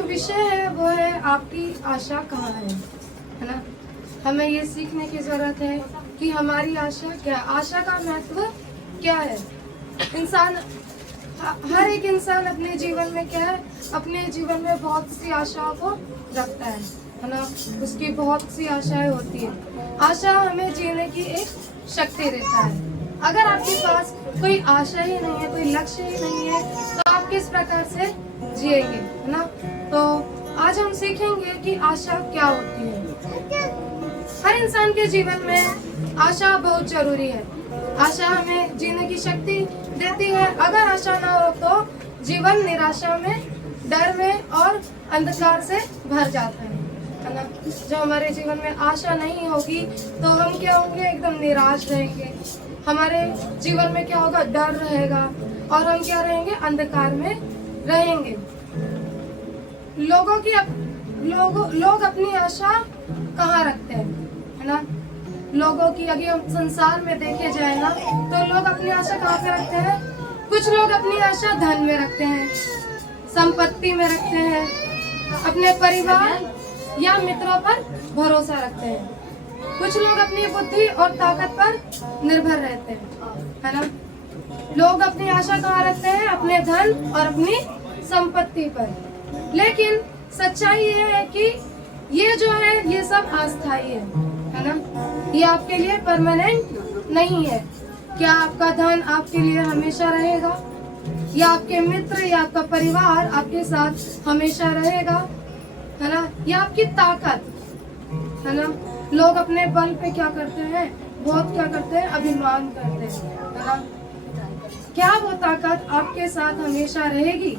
जो विषय है वो है आपकी आशा कहाँ है ना। हमें ये सीखने की जरूरत है कि हमारी आशा क्या है, आशा का महत्व क्या है। इंसान, हर एक इंसान अपने जीवन में क्या है, अपने जीवन में बहुत सी आशाओं को रखता है ना। उसकी बहुत सी आशाएं होती है। आशा हमें जीने की एक शक्ति देता है। अगर आपके पास कोई आशा ही नहीं है, कोई लक्ष्य ही नहीं है, तो आप किस प्रकार से जिएंगे, है ना। तो आज हम सीखेंगे कि आशा क्या होती है। हर इंसान के जीवन में आशा बहुत जरूरी है। आशा हमें जीने की शक्ति देती है। अगर आशा ना हो तो जीवन निराशा में, डर में और अंधकार से भर जाता है ना। जो हमारे जीवन में आशा नहीं होगी तो हम क्या होंगे, एकदम निराश रहेंगे। हमारे जीवन में क्या होगा, डर रहेगा और हम क्या रहेंगे, अंधकार में रहेंगे। लोग अपनी आशा कहाँ रखते हैं, है ना। लोगों की अगर हम संसार में देखे जाए ना, तो लोग अपनी आशा कहाँ पे रखते हैं। कुछ लोग अपनी आशा धन में रखते हैं, संपत्ति में रखते हैं, अपने परिवार या मित्रों पर भरोसा रखते हैं। कुछ लोग अपनी बुद्धि और ताकत पर निर्भर रहते हैं, है ना। लोग अपनी आशा कहाँ रखते हैं, अपने धन और अपनी संपत्ति पर। लेकिन सच्चाई ये है कि ये जो है ये सब अस्थायी है ना। ये आपके लिए परमानेंट नहीं है। क्या आपका धन आपके लिए हमेशा रहेगा, या आपके मित्र या आपका परिवार आपके साथ हमेशा रहेगा, है ना। या आपकी ताकत, है ना। लोग अपने बल पे क्या करते हैं, बहुत क्या करते हैं, अभिमान करते हैं, है ना। क्या वो ताकत आपके साथ हमेशा रहेगी?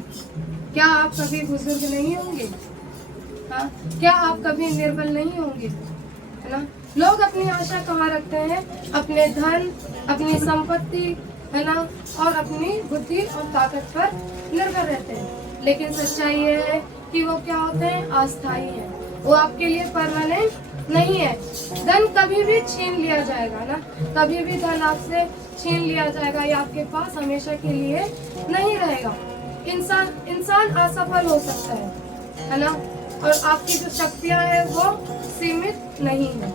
क्या आप कभी बुजुर्ग नहीं होंगे? हाँ, क्या आप कभी निर्बल नहीं होंगे, है ना। लोग अपनी आशा कहाँ रखते हैं, अपने धन, अपनी संपत्ति, है ना, और अपनी बुद्धि और ताकत पर निर्भर रहते हैं। लेकिन सच्चाई ये है कि वो क्या होते हैं, अस्थायी है। वो आपके लिए परमानेंट नहीं है। धन कभी भी छीन लिया जाएगा ना, कभी भी धन आपसे छीन लिया जाएगा, या आपके पास हमेशा के लिए नहीं रहेगा। इंसान असफल हो सकता है ना, और आपकी जो शक्तियां हैं वो सीमित नहीं है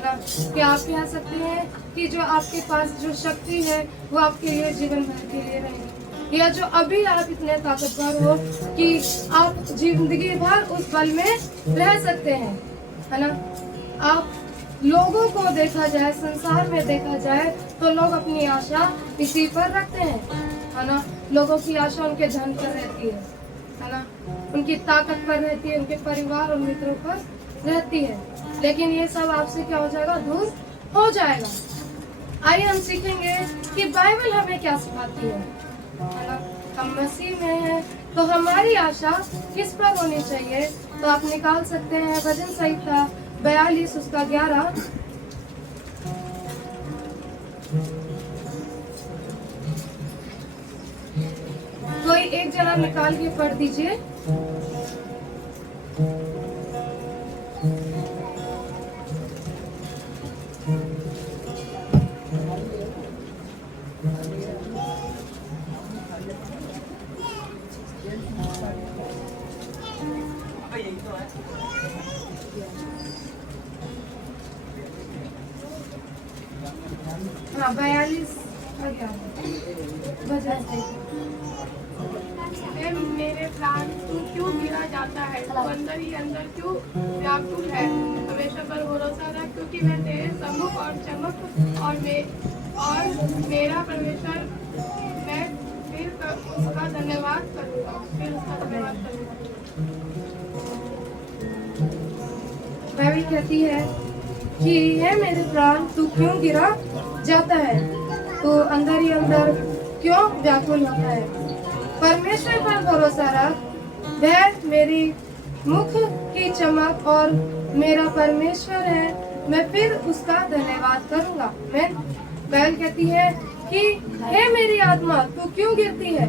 ना। क्या आप कह सकते हैं कि जो आपके पास जो शक्ति है वो आपके लिए जीवन भर के लिए रहेगी, या जो अभी आप इतने ताकतवर हो कि आप जिंदगी भर उस बल में रह सकते हैं, है ना। आप लोगों को देखा जाए, संसार में देखा जाए, तो लोग अपनी आशा इसी पर रखते हैं, है ना। लोगों की आशा उनके धन पर रहती है ना, उनकी ताकत पर रहती है, उनके परिवार और मित्रों पर रहती है। लेकिन ये सब आपसे क्या हो जाएगा, दूर हो जाएगा। आइए हम सीखेंगे कि बाइबल हमें क्या सिखाती है ना। हम मसीह में हैं तो हमारी आशा किस पर होनी चाहिए। तो आप निकाल सकते हैं भजन संहिता 42 उसका 11। कोई एक जना निकाल के पढ़ दीजिए। हाँ, 42 भजन मेरे प्राण तू क्यों गिरा जाता है, तू अंदर ही अंदर क्यों व्याकुल है। परमेश्वर पर भरोसा रख, क्योंकि मैं तेरे सम्मुख और चमक और मेरा परमेश्वर, मैं फिर उसका धन्यवाद करूँगा। बाइबल कहती है कि हे मेरे प्राण तू क्यों गिरा जाता है, तो अंदर ही अंदर क्यों व्याकुल होता है। परमेश्वर पर भरोसा रख, वह मेरी मुख की चमक और मेरा परमेश्वर है, मैं फिर उसका धन्यवाद करूंगा। मैं बाइबल कहती है कि हे मेरी आत्मा तू क्यों गिरती है,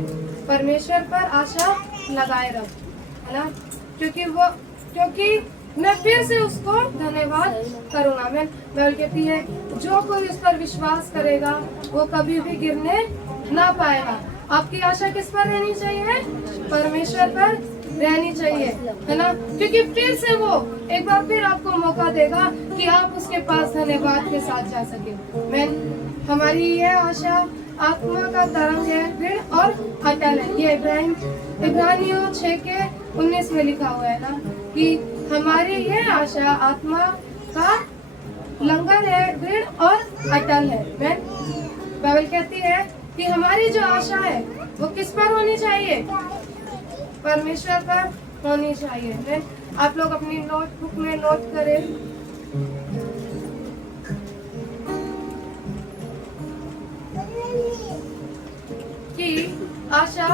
परमेश्वर पर आशा लगाए रख, है ना। क्योंकि मैं फिर से उसको धन्यवाद करूंगा। मैं बाइबल कहती है जो कोई उस पर विश्वास करेगा वो कभी भी गिरने ना पाएगा। आपकी आशा किस पर रहनी चाहिए, परमेश्वर पर रहनी चाहिए, है ना, क्योंकि फिर से वो एक बार फिर आपको मौका देगा कि आप उसके पास धन्यवाद के साथ जा सके। मैं हमारी यह आशा आत्मा का तरंग है, दृढ़ और अटल है। ये इब्रानियों 6:19 में लिखा हुआ है ना कि हमारी यह आशा आत्मा का लंगर है, दृढ़ और अटल है। मैं बाइबल कहती है कि हमारी जो आशा है वो किस पर होनी चाहिए? परमेश्वर पर होनी चाहिए। मैं आप लोग अपनी नोटबुक में नोट करें कि आशा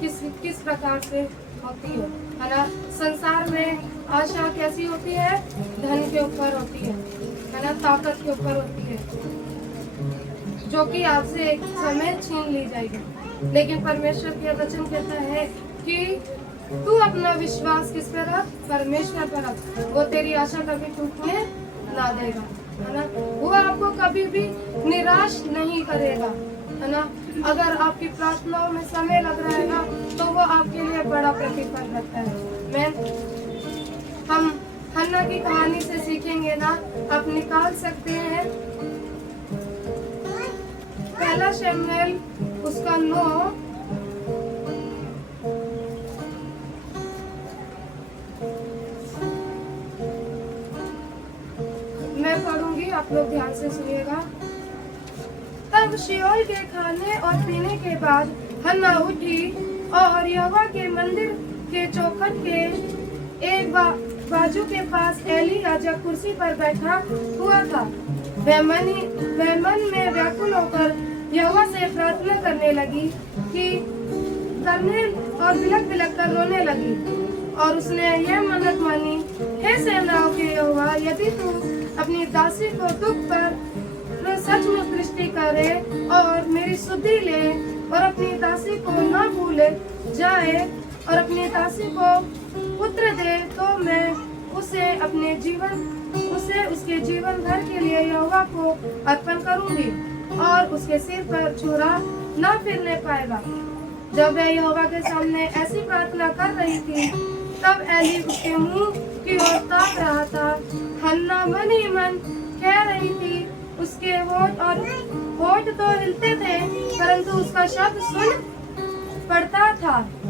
किस प्रकार से होती है ना। संसार में आशा कैसी होती है? धन के ऊपर होती है ना, ताकत के ऊपर होती है, जो कि आपसे एक समय छीन ली जाएगी। लेकिन परमेश्वर के वचन कहता है कि तू अपना विश्वास किस पर रख? परमेश्वर पर रख। वो तेरी आशा कभी टूटने ना देगा, है ना। वो आपको कभी भी निराश नहीं करेगा, है ना। अगर आपकी प्रार्थनाओं में समय लग रहा है ना, तो वो आपके लिए बड़ा प्रतिफल रखता है। हम हन्ना की कहानी से सीखेंगे ना, आप निकाल सकते हैं 1 शमूएल उसका 9 मैं पढ़ूंगी, आप लोग ध्यान से सुनिएगा। तब शियोल के खाने और पीने के बाद हन्ना उठी और यहोवा के मंदिर के चौखट के एक बाजू के पास एली याजक कुर्सी पर बैठा हुआ था। वह मन में व्याकुल होकर यहोवा से प्रार्थना करने लगी कि करने और बिलक बिलक कर रोने लगी। और उसने यह मन्नत मानी, हे सेनाओं के यहोवा, यदि तू अपनी दासी को दुख पर सचमुच दृष्टि करे और मेरी सुधि ले और अपनी दासी को न भूले जाए और अपनी दासी को पुत्र दे, तो मैं उसे उसके जीवन भर के लिए यहोवा को अर्पण करूंगी और उसके सिर पर छुरा न फिरने पाएगा। जब वह यहोवा के सामने ऐसी प्रार्थना कर रही थी, तब एली उसके मुंह की ओर ताक रहा था। हन्ना मन ही मन कह रही थी, उसके होठ तो हिलते थे, परंतु उसका शब्द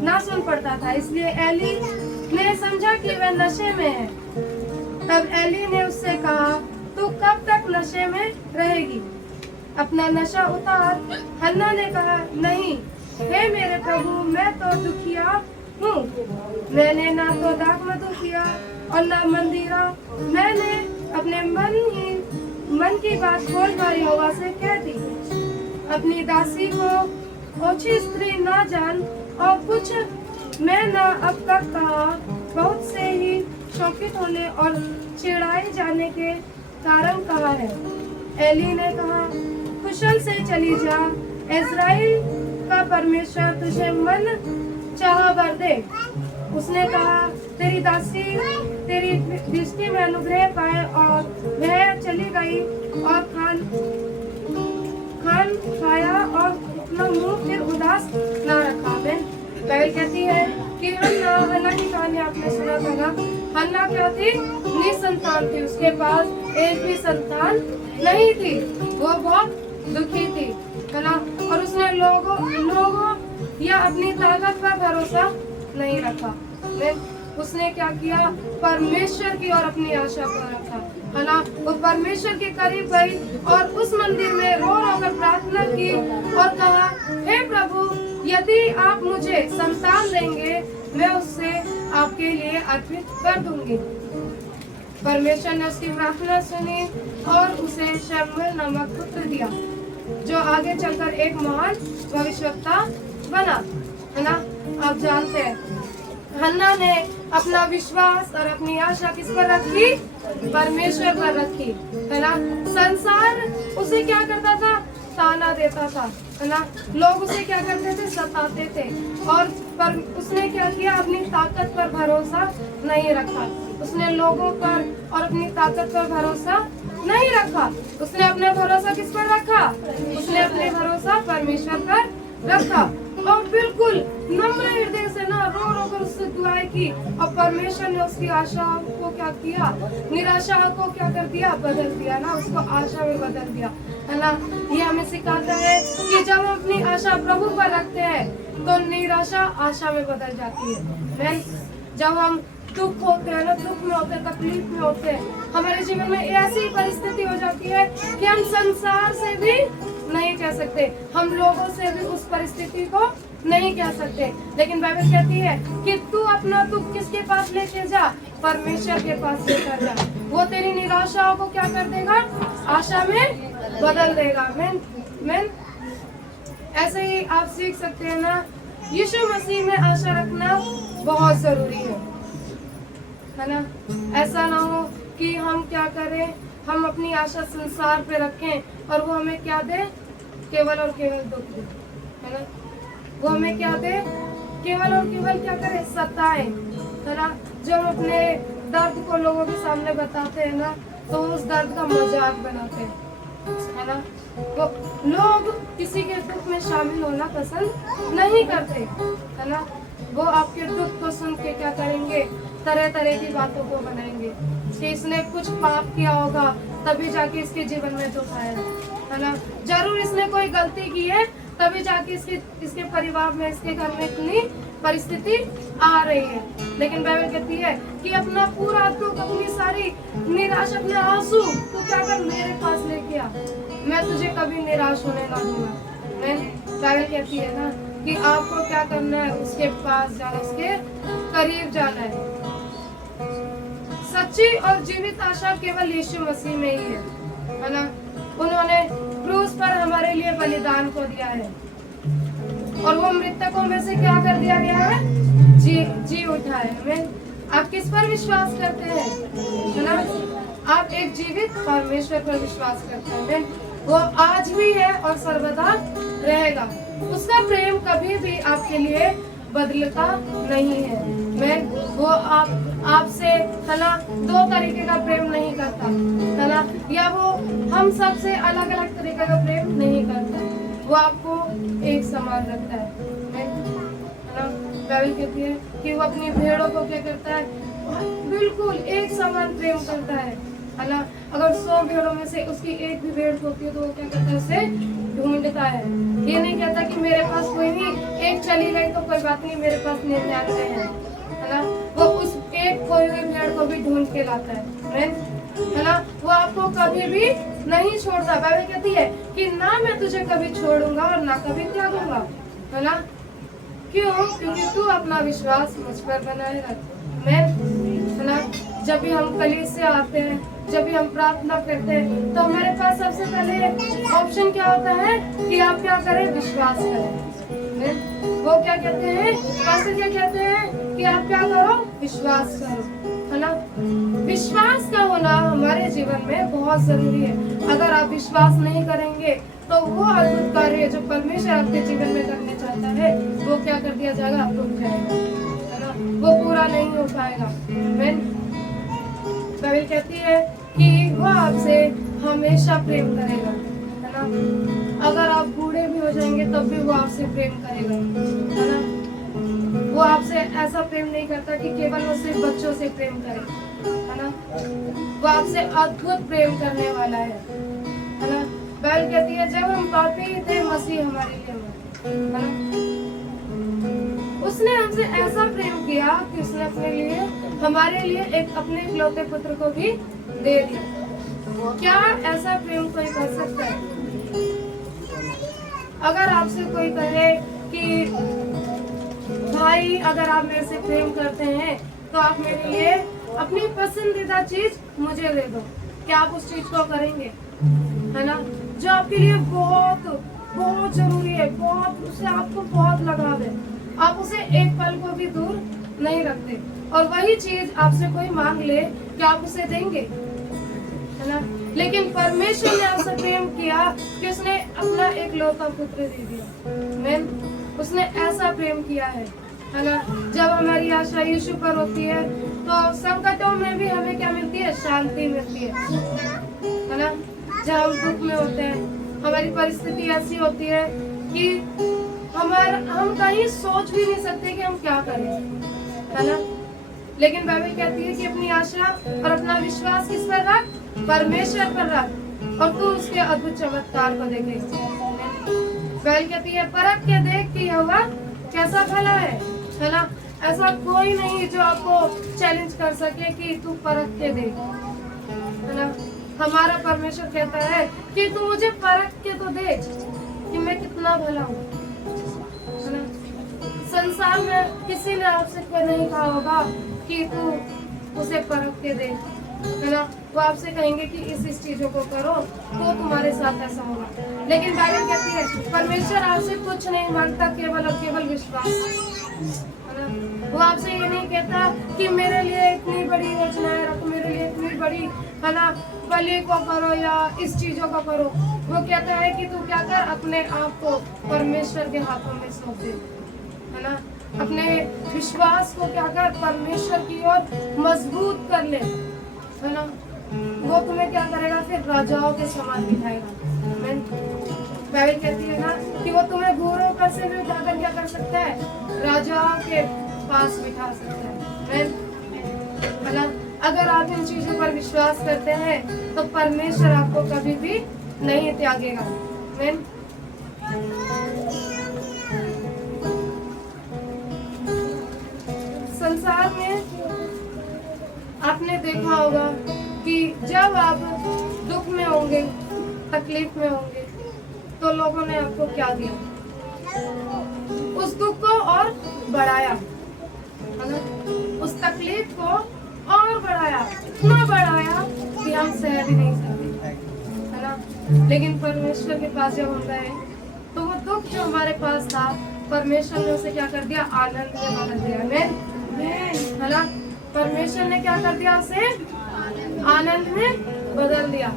ना सुन पड़ता था। इसलिए एली ने समझा कि वह नशे में है। तब एली ने उससे कहा, तू कब तक नशे में रहेगी? अपना नशा उतार। हन्ना ने कहा, नहीं, हे मेरे प्रभु, मैं तो दुखिया हूँ। मैंने ना तो दाखमधु किया और ना मंदिरा। मैंने अपने मन की बात खोलकर यहोवा से कह दी। अपनी दासी को ओछी स्त्री ना जान और कुछ मैं ना अब तक कहा। बहुत से ही शोकित होने और चिढ़ाए जाने के कारण कहा है। एली ने कहा, कुशल से चली जा, इज़राइल का परमेश्वर तुझे मन चाहा वर दे। उसने कहा, तेरी दासी तेरी दृष्टि में अनुग्रह पाए। और वह चली गई और खान खाया और अपना मुंह फिर उदास ना रखा। बाइबल कहती है कि हन्ना की कहानी आपने सुना था ना। हन्ना क्या थी? निसंतान थी, उसके पास एक भी संतान नहीं थी। वो बहुत दुखी थी, है ना। और उसने लोगों या अपनी ताकत पर भरोसा नहीं रखा। उसने क्या किया? परमेश्वर की और अपनी आशा पर रखा, है ना। वो परमेश्वर के करीब गई और उस मंदिर में रो कर प्रार्थना की और कहा, हे प्रभु, यदि आप मुझे संतान देंगे, मैं उससे आपके लिए अर्पित कर दूंगी। परमेश्वर ने उसकी प्रार्थना सुनी और उसे शमूएल नामक पुत्र दिया, जो आगे चलकर एक महान भविष्यवक्ता बना, है ना। आप जानते हैं, हन्ना ने अपना विश्वास और अपनी आशा किस पर रखी? परमेश्वर पर रखी, है ना। संसार उसे क्या करता था? ताना देता था, है ना। लोग उसे क्या करते थे? सताते थे। और उसने क्या किया? अपनी ताकत पर भरोसा नहीं रखा। उसने लोगों पर और अपनी ताकत पर भरोसा नहीं रखा। उसने अपना भरोसा किस पर रखा? उसने अपने भरोसा परमेश्वर पर रखा। और बिल्कुल नम्र हृदय से ना रो रो कर उससे दुआएं की, और परमेश्वर ने उसकी आशा को क्या किया, निराशा को क्या कर दिया, बदल दिया ना, उसको आशा में बदल दिया, है ना। ये हमें सिखाता है कि जब हम अपनी आशा प्रभु पर रखते हैं तो निराशा आशा में बदल जाती है। जब हम दुख होते हैं ना, दुख में होते हैं, तकलीफ में होते हैं, हमारे जीवन में ऐसी परिस्थिति हो जाती है कि हम संसार से भी नहीं कह सकते, हम लोगों से भी उस परिस्थिति को नहीं कह सकते, लेकिन बाइबल कहती है कि तू अपना दुख किसके पास लेके जा, परमेश्वर के पास लेकर जा, वो तेरी निराशाओं को क्या कर देगा, आशा में बदल देगा। मैं ऐसे ही आप सीख सकते हैं ना, यीशु मसीह में आशा रखना बहुत जरूरी है ना। ऐसा ना हो कि हम क्या करें, हम अपनी आशा संसार पे रखें और वो हमें क्या दे, केवल और केवल दुख दे, है ना। वो हमें क्या दे, केवल और केवल क्या करे, सताए, है ना। जो हम अपने दर्द को लोगों के सामने बताते हैं ना, तो उस दर्द का मजाक बनाते हैं, है ना। वो लोग किसी के दुख में शामिल होना पसंद नहीं करते, है ना। वो आपके दुख को सुन के क्या करेंगे, तरह तरह की बातों को बनाएंगे कि इसने कुछ पाप किया होगा तभी जाके इसके जीवन में दुख आया है ना। जरूर इसने कोई गलती की है तभी जाके इसके परिवार में, इसके घर में इतनी परिस्थिति आ रही है। लेकिन बाइबल कहती है कि अपना पूरा दुख, अपनी सारी निराशा, अपने आंसू तो क्या कर मेरे पास लेके आ, मैं तुझे कभी निराश होने ना दूंगा। बाइबल कहती है ना कि आपको क्या करना है, उसके पास जाना, उसके करीब जाना है। सच्ची और जीवित आशा केवल यीशु मसीह में ही है ना। उन्होंने क्रूस पर हमारे लिए बलिदान को दिया है और वो मृतकों में से क्या कर दिया गया है, जी उठा है। आप किस पर विश्वास करते हैं, है ना। आप एक जीवित परमेश्वर पर विश्वास करते हैं, वो आज भी है और सर्वदा रहेगा। उसका प्रेम कभी भी आपके लिए बदलता नहीं है। वो आपसे, है ना, दो तरीके का प्रेम नहीं करता, है ना, या वो हम सब से अलग अलग तरीके का प्रेम नहीं करता, वो आपको एक समान रखता है ना। बाइबल कहती है कि वो अपनी भेड़ों को क्या करता है, बिल्कुल एक समान प्रेम करता है ना। अगर 100 भेड़ों में से उसकी एक भी भेड़ होती है तो वो क्या करता है, उसे ढूंढता है। ये नहीं कहता कि मेरे पास कोई नहीं, एक चली गई तो कोई बात नहीं, मेरे पास 99 है ना। वो उस एक खोई हुई भेड़ को भी ढूंढ के लाता है ना। वो आपको कभी भी नहीं छोड़ता। बाइबल कहती है कि ना मैं तुझे कभी छोड़ूंगा और ना कभी त्यागूंगा, है ना। क्यों? क्योंकि तू अपना विश्वास मुझ पर बनाए रख, है ना। जब भी हम कलीसिया से आते हैं, जब भी हम प्रार्थना करते हैं, तो हमारे पास सबसे पहले ऑप्शन क्या होता है कि आप क्या करें, विश्वास करें। वो क्या कहते हैं, पास्टर क्या कहते हैं कि आप क्या करो, विश्वास करो, है ना। विश्वास का होना हमारे जीवन में बहुत जरूरी है। अगर आप विश्वास नहीं करेंगे तो वो अद्भुत कार्य जो परमेश्वर आपके जीवन में करने चाहता है, वो क्या कर दिया जाएगा, रुक जाएगा, है ना। वो पूरा नहीं हो पाएगा। बाइबल कहती है कि वो आपसे हमेशा प्रेम करेगा, है ना। अगर आप बूढ़े भी हो जाएंगे तब भी वो आपसे प्रेम करेगा, है ना। वो आपसे ऐसा प्रेम नहीं करता कि केवल वो सिर्फ बच्चों से प्रेम करे, है ना। वो आपसे अद्भुत प्रेम करने वाला है ना। बाइबल कहती है जब हम पापी थे मसीह हमारे लिए मरा, है ना। उसने हमसे ऐसा प्रेम किया कि उसने अपने लिए, हमारे लिए एक अपने इकलौते पुत्र को भी दे दिया। क्या ऐसा प्रेम कोई कर सकता है? अगर आपसे कोई कहे कि भाई अगर आप मेरे से प्रेम करते हैं तो आप मेरे लिए अपनी पसंदीदा चीज मुझे दे दो, क्या आप उस चीज को करेंगे, है ना। जो आपके लिए बहुत बहुत जरूरी है, बहुत, उससे आपको बहुत लगाव है, आप उसे एक पल को भी दूर नहीं रखते, और वही चीज आपसे कोई मांग ले क्या आप उसे देंगे, है ना। लेकिन परमेश्वर ने आपसे प्रेम किया कि उसने अपना एक लौता पुत्र दे दिया। उसने ऐसा प्रेम किया है ना। जब हमारी आशा यीशु पर होती है तो संकटों में भी हमें क्या मिलती है, शांति मिलती है ना। जब हम दुख में होते हैं, हमारी परिस्थिति ऐसी होती है कि हम कहीं सोच भी नहीं सकते कि हम क्या करें, है ना। लेकिन बाइबल कहती है कि अपनी आशा और अपना विश्वास किस पर रख, परमेश्वर पर रख, और तू उसके अद्भुत चमत्कार को देखेगा। बाइबल कहती है परख के देख कि यहोवा कैसा भला है ना। ऐसा कोई नहीं जो आपको चैलेंज कर सके कि तू परख के देख, है ना। हमारा परमेश्वर कहता है कि तू मुझे परख के तो देख कि मैं कितना भला हूँ, है ना। संसार में किसी ने आपसे कोई नहीं कहा होगा कि तू उसे परख के देख, है ना। वो आपसे कहेंगे कि इस चीजों को करो तो तुम्हारे साथ ऐसा होगा। लेकिन बाइबल कहती है परमेश्वर आपसे कुछ नहीं मांगता, केवल और केवल विश्वास, है ना। वो आपसे ये नहीं कहता कि मेरे लिए इतनी बड़ी योजनाएं रखो, मेरे लिए इतनी बड़ी, है ना, बलि को करो या इस चीजों को करो। वो कहता है कि तू क्या कर, अपने आप को परमेश्वर के हाथों में सौंप दे, है ना। अपने विश्वास को क्या कर, परमेश्वर की ओर मजबूत कर ले, है ना। वो तुम्हें क्या करेगा, फिर राजाओं के समान बिठाएगा। बाइबल कहती है ना कि वो तुम्हें घोड़ों पर से भी उठाकर क्या कर सकता है, राजाओं के पास बिठा सकता है ना। अगर आप इन चीजों पर विश्वास करते हैं तो परमेश्वर आपको कभी भी नहीं त्यागेगा। संसार में आपने देखा होगा कि जब आप दुख में होंगे, तकलीफ में होंगे, तो लोगों ने आपको क्या दिया, उस दुख को और बढ़ाया, है ना। उस तकलीफ को और बढ़ाया, इतना बढ़ाया कि हम सह भी नहीं सकते, है ना। लेकिन परमेश्वर के पास जब हम गए तो वो दुख जो हमारे पास था, परमेश्वर ने उसे क्या कर दिया, आनंद में बदल दिया, है ना। परमेश्वर ने क्या कर दिया, उसे आनंद में बदल दिया।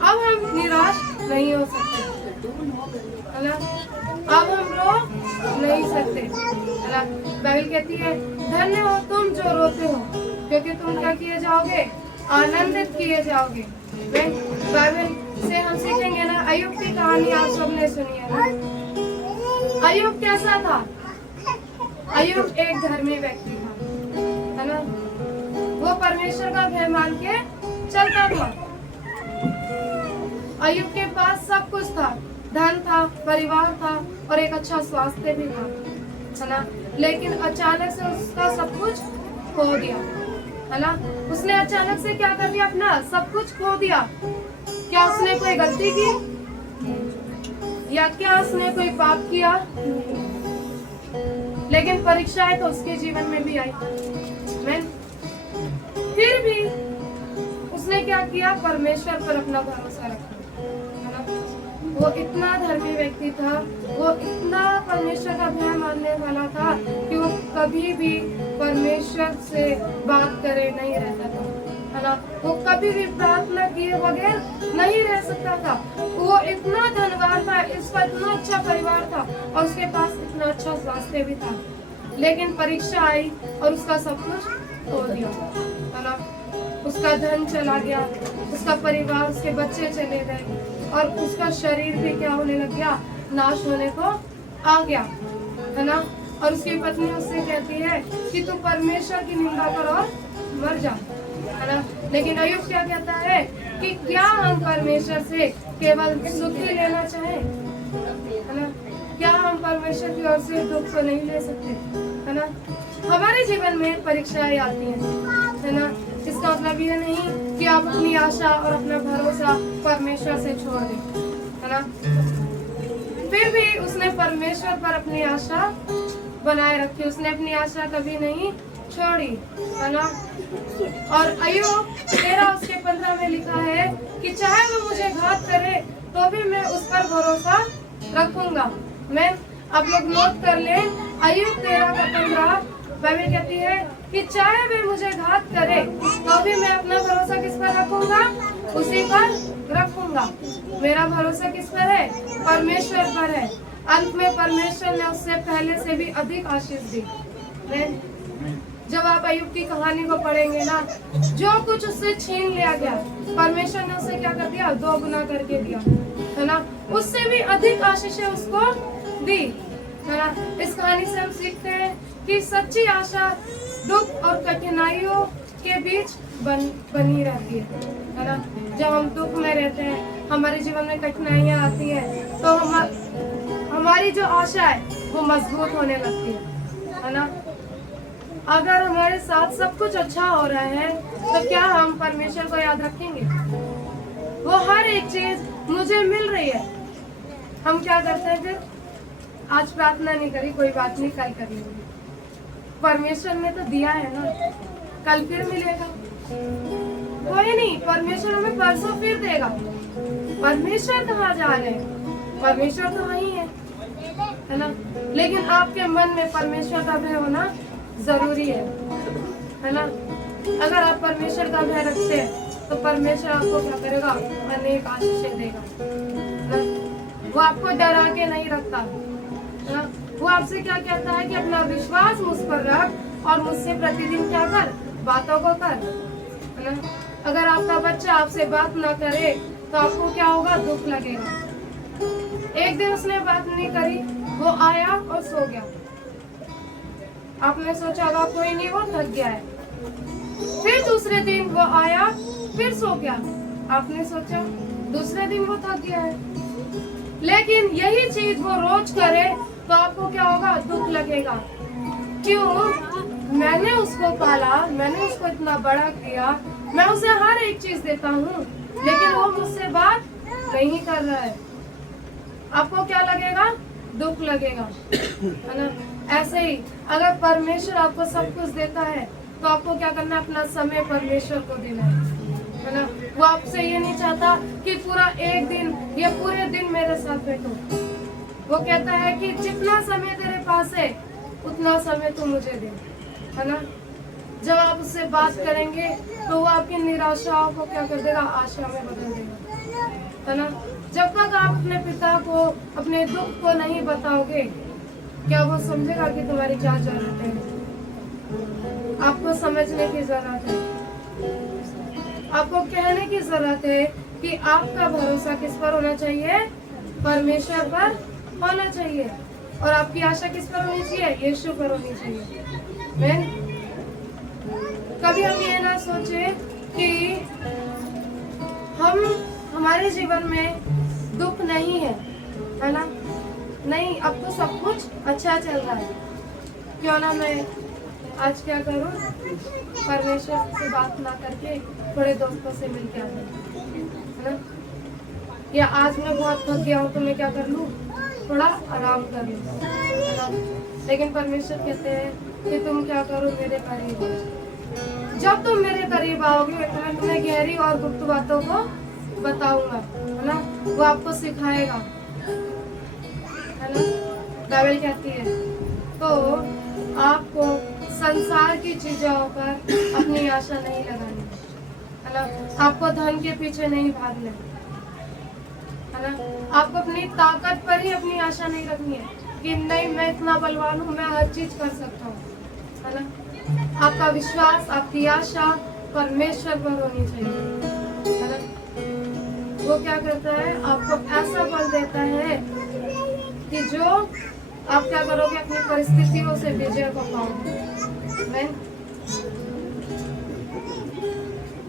अब हम निराश नहीं हो सकते, है ना। अब हम रो नहीं सकते, है ना। बाइबल कहती है धन्य हो तुम जो रोते हो, क्योंकि तुम क्या किए जाओगे, आनंदित किए जाओगे। बाइबल से हम सीखेंगे ना, अय्यूब की कहानी आप सबने सुनी है ना। अय्यूब कैसा था, अय्यूब एक धर्मी व्यक्ति था, है ना। वो परमेश्वर का भय मान के चलता था। अय्यूब के पास सब कुछ था, धन था, परिवार था और एक अच्छा स्वास्थ्य भी था, है ना। लेकिन अचानक से उसका सब कुछ खो दिया, है ना। उसने अचानक से क्या कर दिया, अपना सब कुछ खो दिया। क्या उसने कोई गलती की या क्या उसने कोई पाप किया? लेकिन परीक्षाएं तो उसके जीवन में भी आई, फिर भी उसने क्या किया, परमेश्वर पर अपना भरोसा रखा, है ना। वो इतना धर्मी व्यक्ति था, वो इतना परमेश्वर का भय मानने वाला था कि वो कभी भी परमेश्वर से बात करे नहीं रहता था, है ना। वो कभी भी प्रार्थना किए बगैर नहीं रह सकता था। वो इतना धनवान था, इसका इतना अच्छा परिवार था और उसके पास इतना अच्छा स्वास्थ्य भी था। लेकिन परीक्षा आई और उसका सब कुछ खो दिया, है ना। उसका धन चला गया, उसका परिवार, उसके बच्चे चले गए और उसका शरीर भी क्या होने लग गया, नाश होने को आ गया, है ना। और उसकी पत्नी उससे कहती है कि तू परमेश्वर की निंदा कर और मर जा, है ना। लेकिन अय्यूब क्या कहता है कि क्या हम परमेश्वर से केवल सुख ही लेना चाहें, है ना। क्या हम परमेश्वर की ओर से दुख को नहीं ले सकते, है ना। हमारे जीवन में परीक्षाएं आती हैं, है ना। इसका मतलब ये नहीं कि आप अपनी आशा और अपना भरोसा परमेश्वर से छोड़ दें, है ना। फिर भी उसने परमेश्वर पर अपनी आशा बनाए रखी, उसने अपनी आशा कभी नहीं छोड़ी, है ना। और अय्यूब 13 उसके 15 में लिखा है कि चाहे वो मुझे घात करे तो भी मैं उस पर भरोसा रखूंगा। मैं आप लोग नोट कर ले, अय्यूब 13 का 15 बाइबल कहती है कि चाहे वे मुझे घात करे तो भी मैं अपना भरोसा किस पर रखूंगा, उसी पर रखूंगा। मेरा भरोसा किस पर है, परमेश्वर पर है। अंत में परमेश्वर ने उससे पहले से भी अधिक आशीष दी। जब आप अय्यूब की कहानी को पढ़ेंगे ना, जो कुछ उससे छीन लिया गया, परमेश्वर ने उसे क्या कर दिया, 2 गुना करके दिया, है ना। उससे भी अधिक आशीषें उसको दी, है ना। इस कहानी से हम सीखते हैं कि सच्ची आशा दुख और कठिनाइयों के बीच बनी रहती है ना। जब हम दुख में रहते हैं, हमारे जीवन में कठिनाइयाँ आती हैं, तो हमारी जो आशा है वो मजबूत होने लगती है ना। अगर हमारे साथ सब कुछ अच्छा हो रहा है तो क्या हम परमेश्वर को याद रखेंगे? वो हर एक चीज मुझे मिल रही है, हम क्या करते हैं फिर? आज प्रार्थना नहीं करी, कोई बात नहीं, कल कर लेंगे। परमेश्वर ने तो दिया है ना, कल फिर मिलेगा। कोई नहीं, परमेश्वर हमें परसों फिर देगा। परमेश्वर कहाँ जा रहे हैं? परमेश्वर तो वही है ना। लेकिन आपके मन में परमेश्वर का भय होना जरूरी है ना। अगर आप परमेश्वर का भय रखते हैं तो परमेश्वर आपको क्या करेगा? अनेक आशीषें देगा ना। वो आपको डरा के नहीं रखता ना। वो आपसे क्या कहता है कि अपना विश्वास मुझ पर रख और मुझसे प्रतिदिन क्या कर? बातों को कर, है ना। अगर आपका बच्चा आपसे बात ना करे तो आपको क्या होगा? दुख लगेगा। एक दिन उसने बात नहीं करी, वो आया और सो गया। आपने सोचा होगा कोई नहीं, वो थक गया है। फिर दूसरे दिन वो आया, फिर सो गया। आपने सोचा दूसरे दिन वो थक गया है। लेकिन यही चीज वो रोज करे तो आपको क्या होगा? दुख लगेगा। क्यों? मैंने उसको पाला, मैंने उसको इतना बड़ा किया, मैं उसे हर एक चीज देता हूँ, लेकिन वो मुझसे बात नहीं कर रहा है। आपको क्या लगेगा? दुख लगेगा, है ना। ऐसे ही अगर परमेश्वर आपको सब कुछ देता है तो आपको क्या करना है? अपना समय परमेश्वर को देना है ना। वो आपसे ये नहीं चाहता कि पूरा एक दिन या पूरे दिन मेरे साथ बैठो। वो कहता है कि जितना समय तेरे पास है उतना समय तू मुझे दे, है ना। जब आप उससे बात करेंगे तो वो आपकी निराशाओं को क्या कर देगा? आशा में बदल देगा, है ना। जब तक आप अपने पिता को अपने दुख को नहीं बताओगे, क्या वो समझेगा कि तुम्हारी क्या जरूरत है? आपको समझने की जरूरत है, आपको कहने की जरूरत है कि आपका भरोसा किस पर होना चाहिए? परमेश्वर पर होना चाहिए। और आपकी आशा किस पर होनी चाहिए? यीशु पर होनी चाहिए। मैं कभी हम ये ना सोचे कि हमारे जीवन में दुख नहीं है ना। नहीं, अब तो सब कुछ अच्छा चल रहा है, क्यों ना मैं आज क्या करूं? परमेश्वर से बात ना करके थोड़े दोस्तों से मिल के आऊं, है ना। या आज मैं बहुत थक गया हूँ तो मैं क्या कर लूं? थोड़ा आराम कर लूं, है ना। लेकिन परमेश्वर कहते हैं कि तुम क्या करो? मेरे करीब आओ। जब तुम मेरे करीब आओगे तो मैं तुम्हें गहरी और गुप्त बातों को बताऊंगा, है ना। वो आपको सिखाएगा, है ना। बाइबल कहती है तो आपको संसार की चीजों पर अपनी आशा नहीं लगानी, है ना। आपको धन के पीछे नहीं भागना, है ना। आपको अपनी ताकत पर ही अपनी आशा नहीं रखनी है कि नहीं मैं इतना बलवान हूँ, मैं हर चीज कर सकता हूँ, है ना। आपका विश्वास, आपकी आशा परमेश्वर पर होनी चाहिए, है ना। वो क्या करता है? आपको ऐसा बल देता है कि जो आप क्या करोगे? अपनी परिस्थितियों से विजय को पाओगे।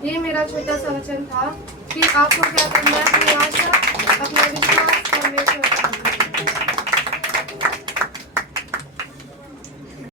ये मेरा छोटा सा वचन था कि आपको क्या करना है? अपनी आशा, अपना विश्वास परमेश्वर पर